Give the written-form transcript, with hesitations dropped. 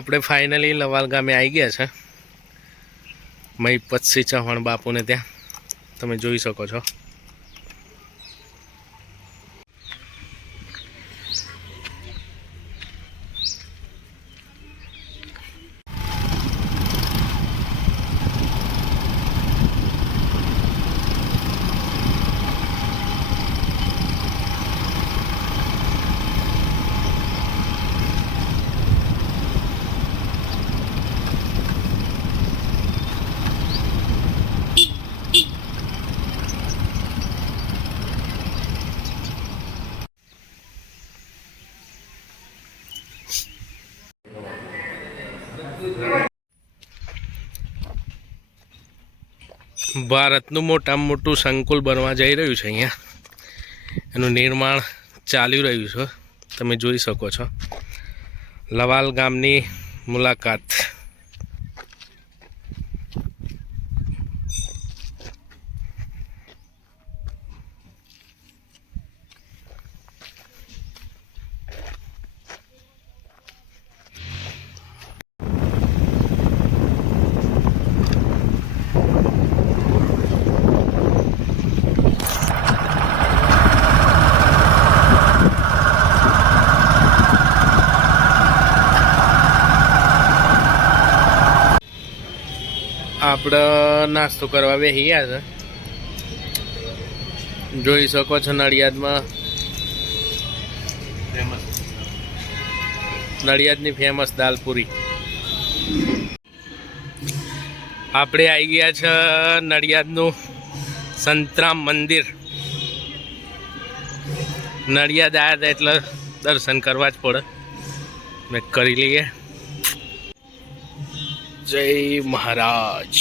આપણે ફાઇનલી લવાલ ગામે આવી ગયા છે મહીપતસિંહ ચૌહાણ બાપુને ત્યાં તમે જોઈ શકો છો। ભારતનું મોટામાં મોટું સંકુલ બનવા જઈ રહ્યું છે। અહીંયા એનું નિર્માણ ચાલી રહ્યું છે, તમે જોઈ શકો છો। લવાલ ગામની મુલાકાત। આપણે નાસ્તો કરવા બેસી ગયા છે, જોઈ શકો છો। નડિયાદની ફેમસ દાલપુરી। આપણે આવી ગયા છે નડિયાદનું સંતરામ મંદિર। નડિયાદ આવ્યા હતા એટલે દર્શન કરવા જ પડે, મેં કરી લઈએ। જય મહારાજ।